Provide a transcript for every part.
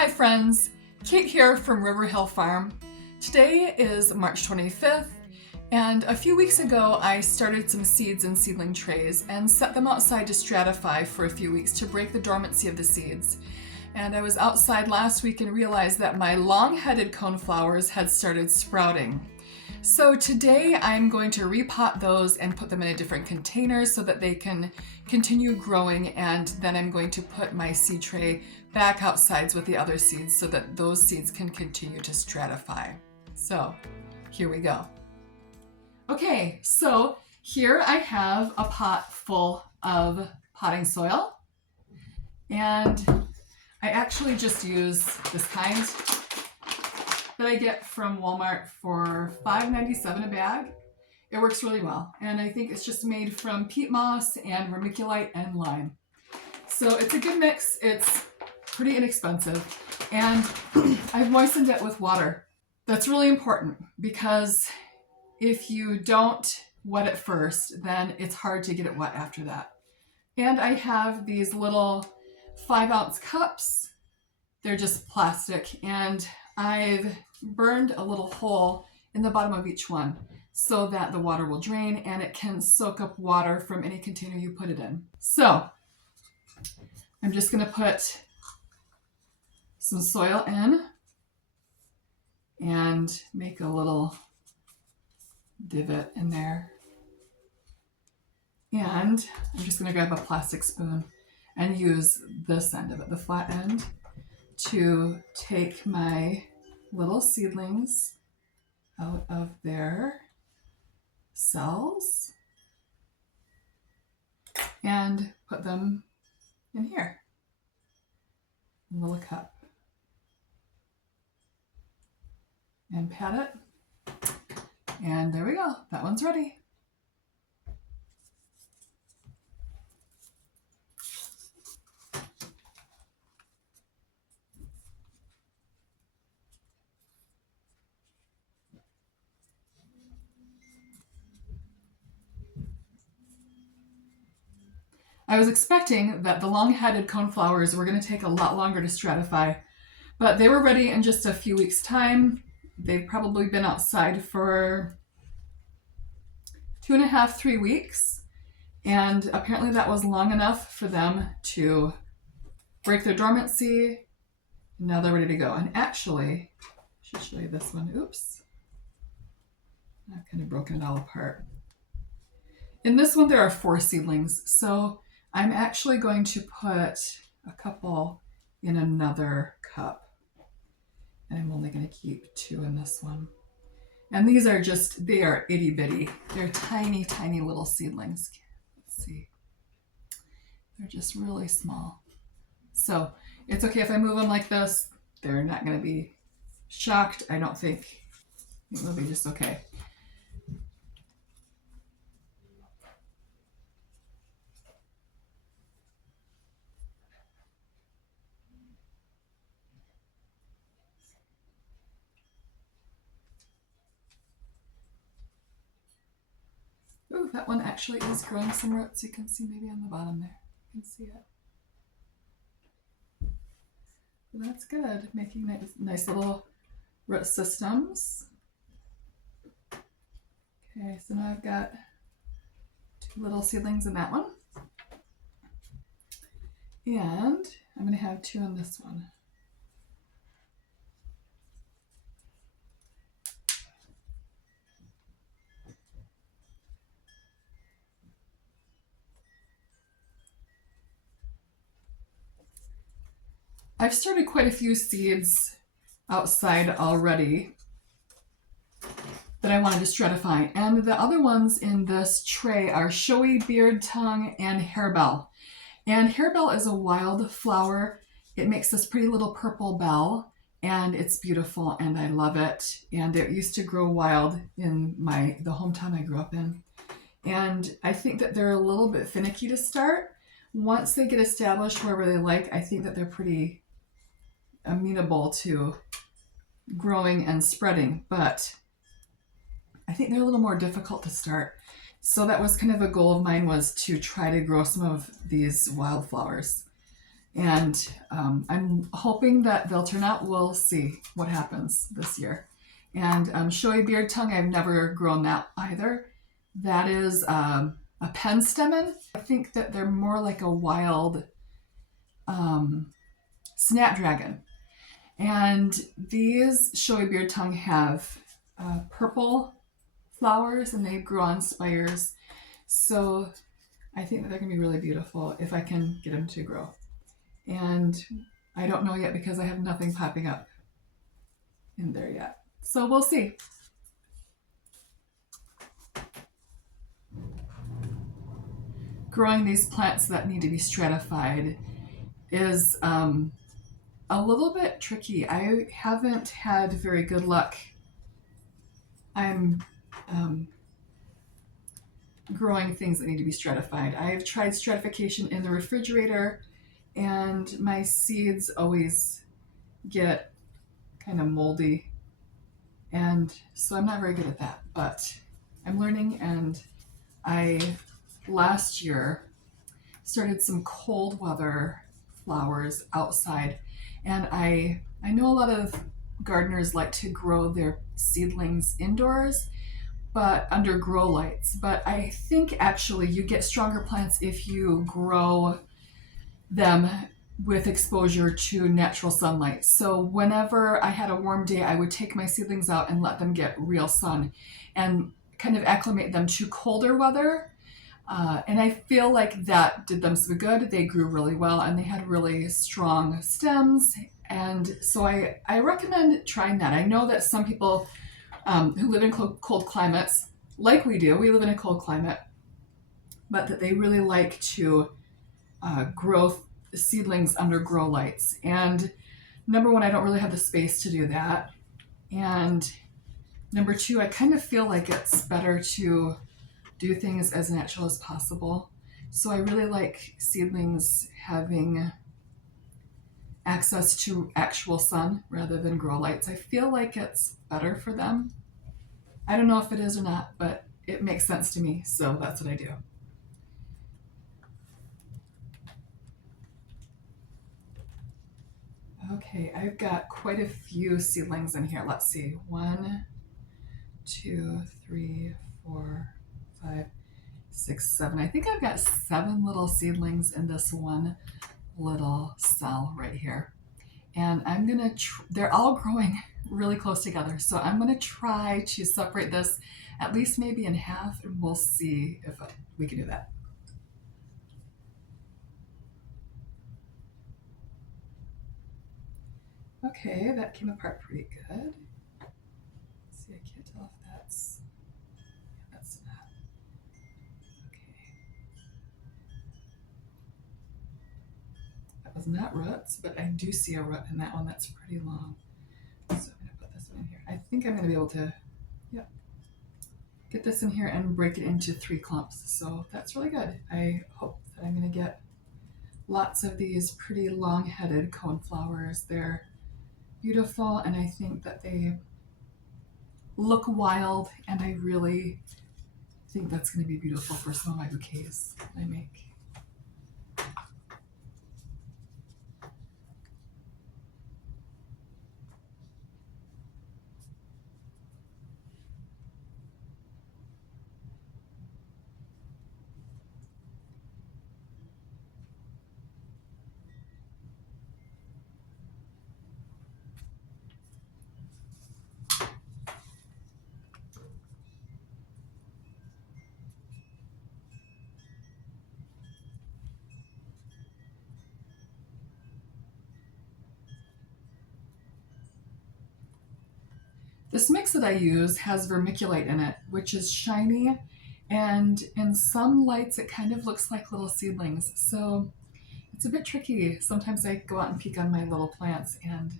Hi friends, Kate here from River Hill Farm. Today is March 25th, and a few weeks ago I started some seeds in seedling trays and set them outside to stratify for a few weeks to break the dormancy of the seeds. And I was outside last week and realized that my long-headed coneflowers had started sprouting. So today I'm going to repot those and put them in a different container so that they can continue growing, and then I'm going to put my seed tray back outside with the other seeds so that those seeds can continue to stratify. So here we go. Okay, so here I have a pot full of potting soil, and I actually just use this kind that I get from Walmart for $5.97 a bag. It works really well, and I think it's just made from peat moss and vermiculite and lime. So it's a good mix. It's pretty inexpensive, and I've moistened it with water. That's really important because if you don't wet it first, then it's hard to get it wet after that. And I have these little 5-ounce cups. They're just plastic, and I've burned a little hole in the bottom of each one so that the water will drain and it can soak up water from any container you put it in. So I'm just going to put some soil in and make a little divot in there. And I'm just going to grab a plastic spoon and use this end of it, the flat end, to take my little seedlings out of their cells and put them in here, in a little cup. And pat it. And there we go. That one's ready. I was expecting that the long-headed coneflowers were going to take a lot longer to stratify, but they were ready in just a few weeks' time. They've probably been outside for 2.5, 3 weeks, and apparently that was long enough for them to break their dormancy. Now they're ready to go. And actually, I should show you this one. Oops. I've kind of broken it all apart. In this one, there are 4 seedlings, so I'm actually going to put a couple in another cup. And I'm only going to keep 2 in this one. And these are just, they are itty bitty. They're tiny, tiny little seedlings. Let's see. They're just really small. So it's okay if I move them like this. They're not going to be shocked, I don't think. It will be just okay. Ooh, that one actually is growing some roots. You can see maybe on the bottom there. You can see it. That's good, making nice little root systems. Okay, so now I've got 2 little seedlings in that one. And I'm going to have 2 in this one. I've started quite a few seeds outside already that I wanted to stratify, and the other ones in this tray are showy beard tongue and harebell. And harebell is a wildflower. It makes this pretty little purple bell, and it's beautiful, and I love it. And it used to grow wild in the hometown I grew up in. And I think that they're a little bit finicky to start. Once they get established wherever they like, I think that they're pretty amenable to growing and spreading, but I think they're a little more difficult to start. So that was kind of a goal of mine, was to try to grow some of these wildflowers. And I'm hoping that they'll turn out. We'll see what happens this year. And showy beard tongue, I've never grown that either. That is a penstemon. I think that they're more like a wild snapdragon. And these showy beard tongue have purple flowers and they grow on spires. So I think that they're going to be really beautiful if I can get them to grow. And I don't know yet because I have nothing popping up in there yet. So we'll see. Growing these plants that need to be stratified is a little bit tricky. I haven't had very good luck. I'm growing things that need to be stratified. I've tried stratification in the refrigerator, and my seeds always get kind of moldy. And so I'm not very good at that, but I'm learning. And I last year started some cold weather flowers outside, and I know a lot of gardeners like to grow their seedlings indoors, but under grow lights. But I think actually you get stronger plants if you grow them with exposure to natural sunlight. So whenever I had a warm day, I would take my seedlings out and let them get real sun and kind of acclimate them to colder weather. And I feel like that did them some good. They grew really well and they had really strong stems. And so I recommend trying that. I know that some people who live in cold climates, like we do, we live in a cold climate, but that they really like to grow seedlings under grow lights. And number one, I don't really have the space to do that. And number two, I kind of feel like it's better to do things as natural as possible. So I really like seedlings having access to actual sun rather than grow lights. I feel like it's better for them. I don't know if it is or not, but it makes sense to me, so that's what I do. Okay, I've got quite a few seedlings in here. Let's see. 1, 2, 3, 4, 5, 6, 7. I think I've got 7 little seedlings in this one little cell right here. And I'm gonna, they're all growing really close together. So I'm gonna try to separate this at least maybe in half, and we'll see if we can do that. Okay, that came apart pretty good. Let's see, I can't tell if that's not. Okay. That was not roots, but I do see a root in that one that's pretty long. So I'm gonna put this one in here. I think I'm gonna be able to, yep, get this in here and break it into 3 clumps. So that's really good. I hope that I'm gonna get lots of these pretty long-headed coneflowers. They're beautiful, and I think that they look wild, and I really think that's going to be beautiful for some of my bouquets that I make. This mix that I use has vermiculite in it, which is shiny, and in some lights it kind of looks like little seedlings. So it's a bit tricky. Sometimes I go out and peek on my little plants, and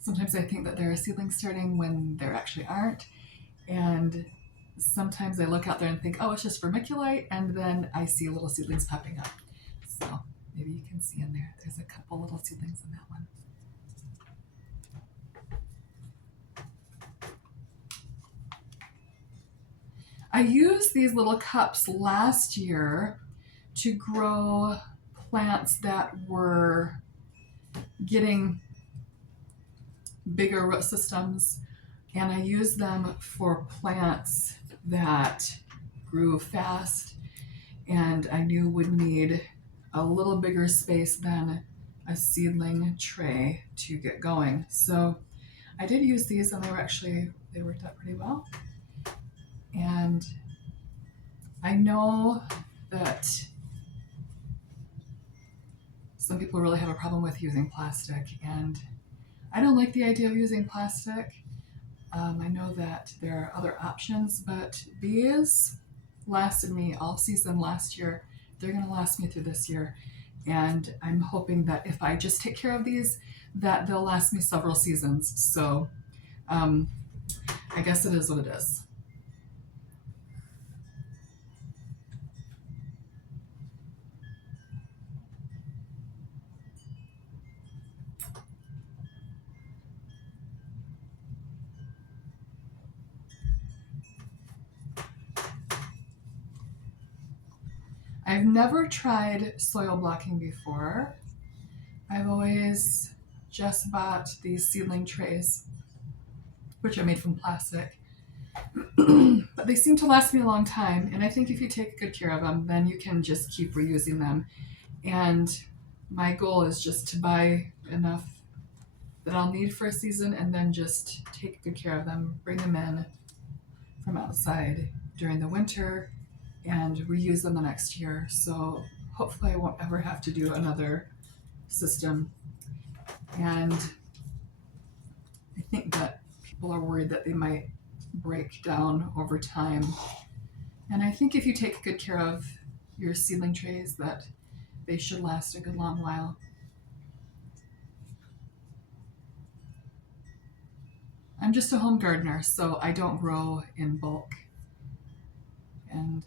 sometimes I think that there are seedlings starting when there actually aren't. And sometimes I look out there and think, oh, it's just vermiculite, and then I see little seedlings popping up. So maybe you can see in there, there's a couple little seedlings in that one. I used these little cups last year to grow plants that were getting bigger root systems, and I used them for plants that grew fast and I knew would need a little bigger space than a seedling tray to get going. So I did use these, and they worked out pretty well. And I know that some people really have a problem with using plastic, and I don't like the idea of using plastic. I know that there are other options, but these lasted me all season last year. They're going to last me through this year. And I'm hoping that if I just take care of these, that they'll last me several seasons. So I guess it is what it is. I've never tried soil blocking before. I've always just bought these seedling trays, which are made from plastic. But they seem to last me a long time, and I think if you take good care of them, then you can just keep reusing them. And my goal is just to buy enough that I'll need for a season and then just take good care of them, bring them in from outside during the winter and reuse them the next year. So hopefully I won't ever have to do another system. And I think that people are worried that they might break down over time. And I think if you take good care of your seedling trays, that they should last a good long while. I'm just a home gardener, so I don't grow in bulk. And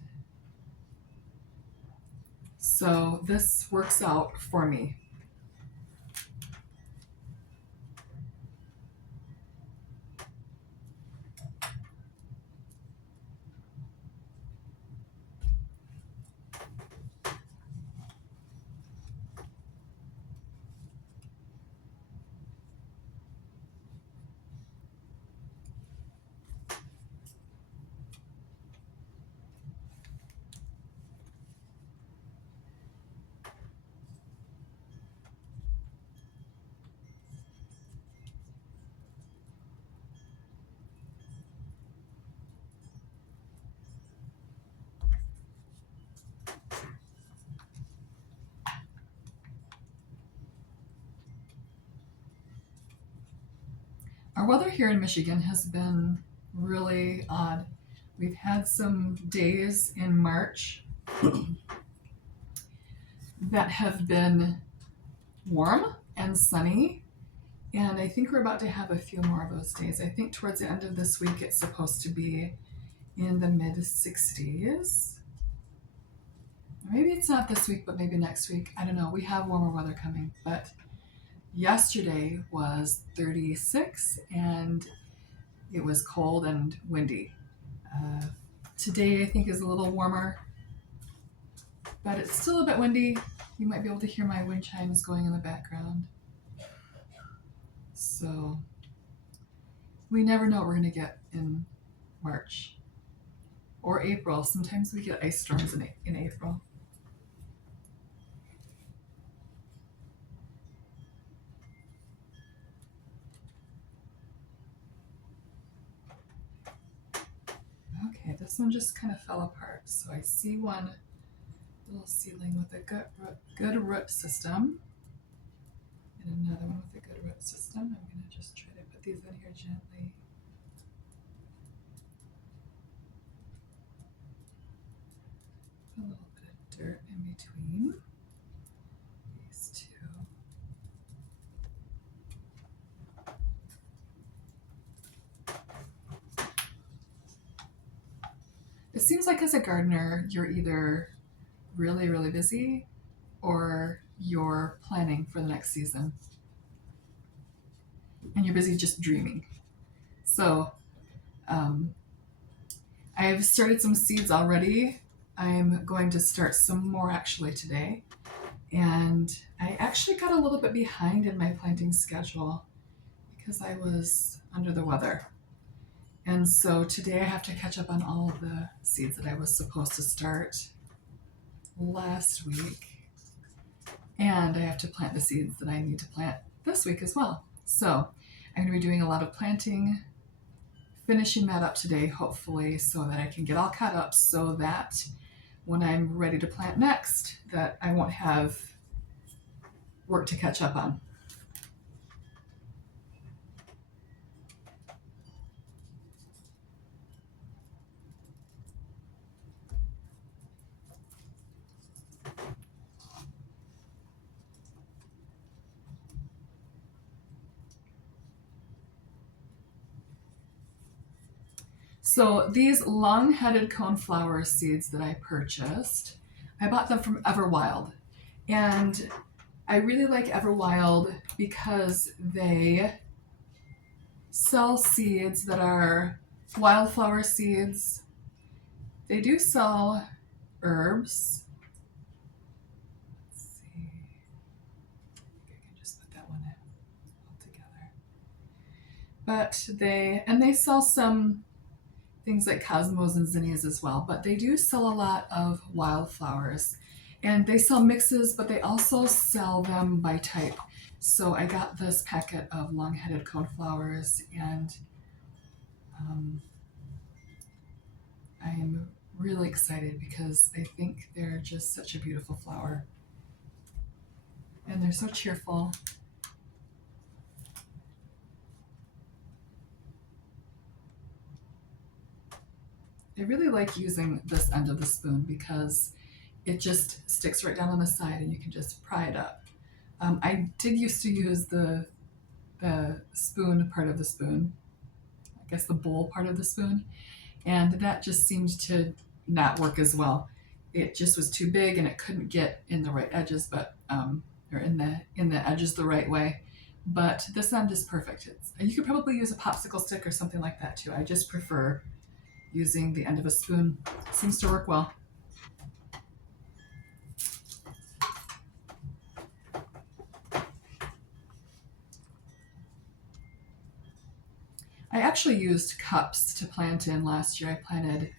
so this works out for me. Our weather here in Michigan has been really odd. We've had some days in March that have been warm and sunny, and I think we're about to have a few more of those days. I think towards the end of this week it's supposed to be in the mid 60s. Maybe it's not this week, but maybe next week. I don't know. We have warmer weather coming, but yesterday was 36 and it was cold and windy. Today I think is a little warmer, but it's still a bit windy. You might be able to hear my wind chimes going in the background. So we never know what we're going to get in March or April. Sometimes we get ice storms in April. Okay, this one just kind of fell apart. So I see one little seedling with a good root system and another one with a good root system. I'm going to just try to put these in here gently. Put a little bit of dirt in between these two. It seems like as a gardener, you're either really, really busy or you're planning for the next season. And you're busy just dreaming. So I've started some seeds already. I'm going to start some more actually today. And I actually got a little bit behind in my planting schedule because I was under the weather. And so today I have to catch up on all of the seeds that I was supposed to start last week. And I have to plant the seeds that I need to plant this week as well. So I'm going to be doing a lot of planting, finishing that up today, hopefully, so that I can get all caught up so that when I'm ready to plant next, that I won't have work to catch up on. So these long-headed coneflower seeds that I purchased, I bought them from Everwild. And I really like Everwild because they sell seeds that are wildflower seeds. They do sell herbs. Let's see. I think I can just put that one all together. But they sell some things like cosmos and zinnias as well, but they do sell a lot of wildflowers. And they sell mixes, but they also sell them by type. So I got this packet of long-headed coneflowers, and I am really excited because I think they're just such a beautiful flower. And they're so cheerful. I really like using this end of the spoon because it just sticks right down on the side and you can just pry it up. I did used to use the spoon part of the spoon, I guess the bowl part of the spoon, and that just seemed to not work as well. It just was too big and it couldn't get in the right edges, but or in the edges the right way. But this end is perfect. You could probably use a popsicle stick or something like that too. I just prefer using the end of a spoon. Seems to work well. I actually used cups to plant in last year. I planted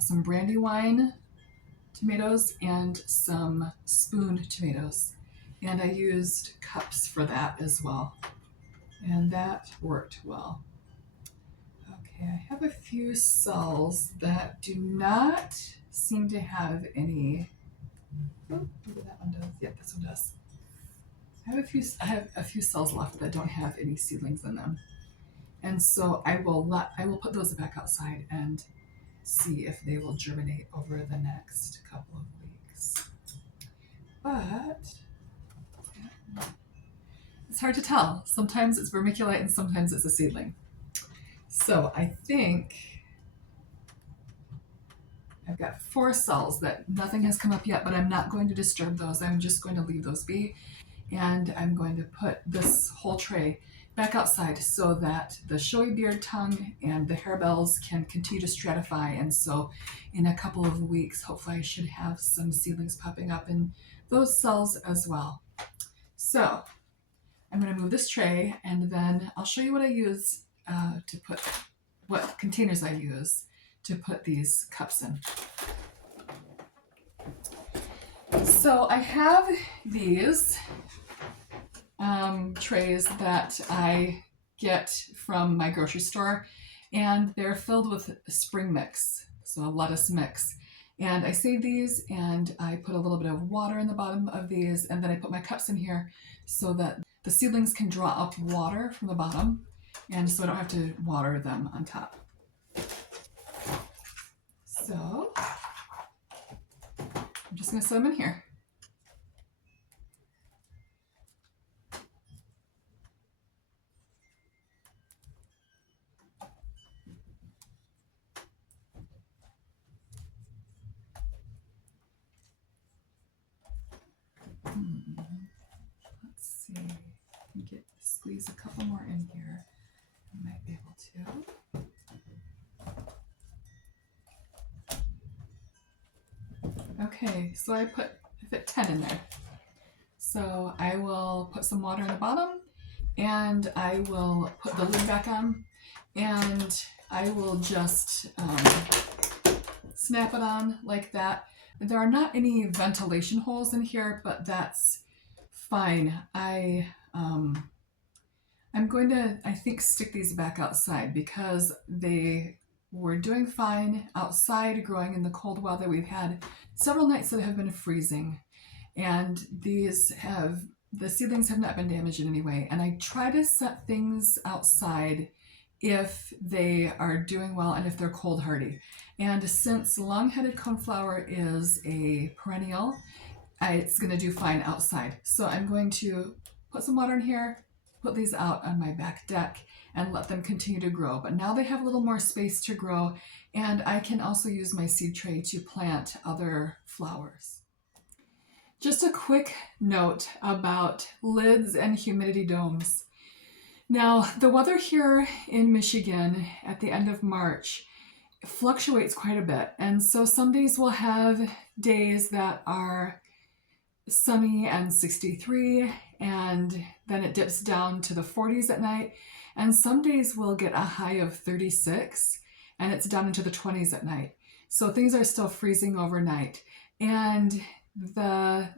some brandywine tomatoes and some spoon tomatoes. And I used cups for that as well. And that worked well. Okay, I have a few cells that do not seem to have any. Oh, maybe that one does. Yep, this one does. I have a few cells left that don't have any seedlings in them. And so I will put those back outside and see if they will germinate over the next couple of weeks. But it's hard to tell. Sometimes it's vermiculite and sometimes it's a seedling. So I think I've got 4 cells that nothing has come up yet, but I'm not going to disturb those. I'm just going to leave those be. And I'm going to put this whole tray back outside so that the showy beard tongue and the harebells can continue to stratify. And so in a couple of weeks, hopefully I should have some seedlings popping up in those cells as well. So I'm going to move this tray and then I'll show you what I use to put, what containers I use to put these cups in. So I have these trays that I get from my grocery store, and they're filled with spring mix, so a lettuce mix. And I save these and I put a little bit of water in the bottom of these, and then I put my cups in here so that the seedlings can draw up water from the bottom, and so I don't have to water them on top. So I'm just going to set them in here. Let's see. I can squeeze a couple more in here. I might be able to. Okay, so I fit 10 in there. So I will put some water in the bottom and I will put the lid back on and I will just snap it on like that. There are not any ventilation holes in here, but that's fine. I'm going to, I think, stick these back outside because they were doing fine outside, growing in the cold weather. We've had several nights that have been freezing, and the seedlings have not been damaged in any way. And I try to set things outside if they are doing well and if they're cold hardy. And since long-headed coneflower is a perennial, it's going to do fine outside. So I'm going to put some water in here, put these out on my back deck, and let them continue to grow. But now they have a little more space to grow, and I can also use my seed tray to plant other flowers. Just a quick note about lids and humidity domes. Now, the weather here in Michigan at the end of March fluctuates quite a bit. And so some days we'll have days that are sunny and 63, and then it dips down to the 40s at night. And some days we'll get a high of 36 and it's down into the 20s at night. So things are still freezing overnight. And the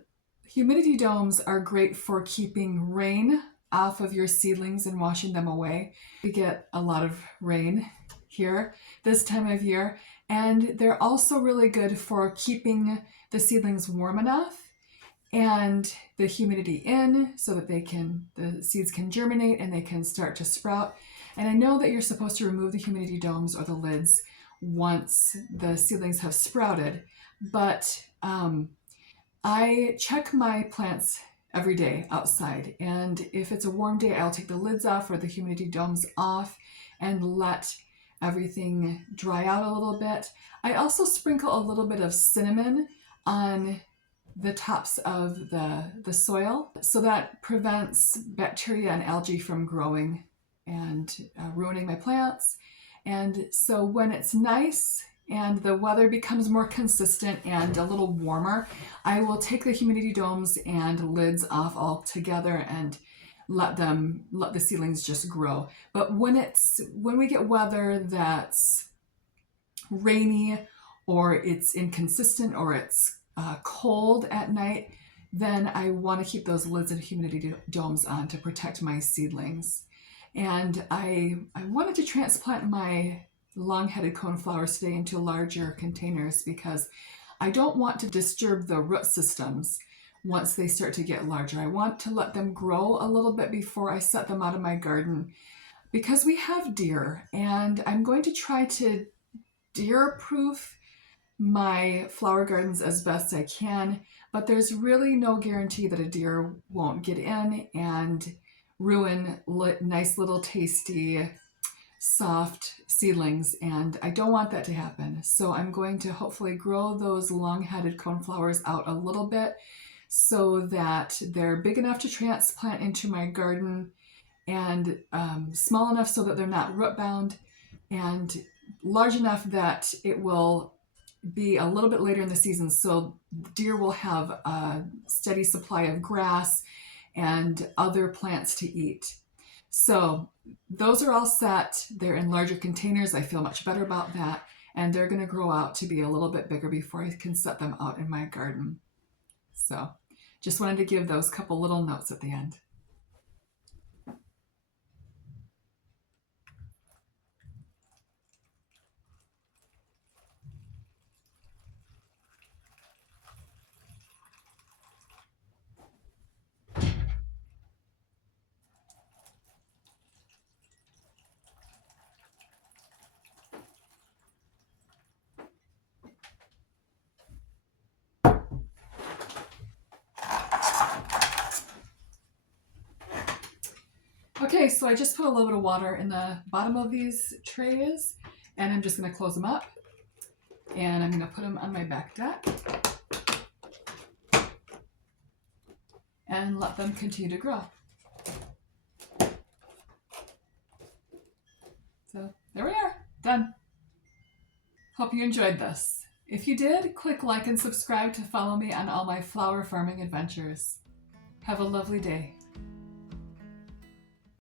humidity domes are great for keeping rain off of your seedlings and washing them away. We get a lot of rain here this time of year, and they're also really good for keeping the seedlings warm enough and the humidity in so that the seeds can germinate and they can start to sprout. And I know that you're supposed to remove the humidity domes or the lids once the seedlings have sprouted, but I check my plants every day outside, and if it's a warm day, I'll take the lids off or the humidity domes off and let everything dry out a little bit. I also sprinkle a little bit of cinnamon on the tops of the soil, so that prevents bacteria and algae from growing and ruining my plants. And so when it's nice and the weather becomes more consistent and a little warmer, I will take the humidity domes and lids off altogether and let the seedlings just grow. But when we get weather that's rainy or it's inconsistent or it's cold at night, then I want to keep those lids and humidity domes on to protect my seedlings. And I wanted to transplant my long-headed coneflowers today into larger containers because I don't want to disturb the root systems once they start to get larger. I want to let them grow a little bit before I set them out of my garden because we have deer, and I'm going to try to deer-proof my flower gardens as best I can, but there's really no guarantee that a deer won't get in and ruin nice little tasty soft seedlings, and I don't want that to happen. So I'm going to hopefully grow those long-headed coneflowers out a little bit so that they're big enough to transplant into my garden and small enough so that they're not root bound, and large enough that it will be a little bit later in the season so deer will have a steady supply of grass and other plants to eat. So those are all set. They're in larger containers. I feel much better about that, and they're going to grow out to be a little bit bigger before I can set them out in my garden. So just wanted to give those couple little notes at the end. Okay, so I just put a little bit of water in the bottom of these trays, and I'm just going to close them up, and I'm going to put them on my back deck and let them continue to grow. So there we are, done. Hope you enjoyed this. If you did, click like and subscribe to follow me on all my flower farming adventures. Have a lovely day.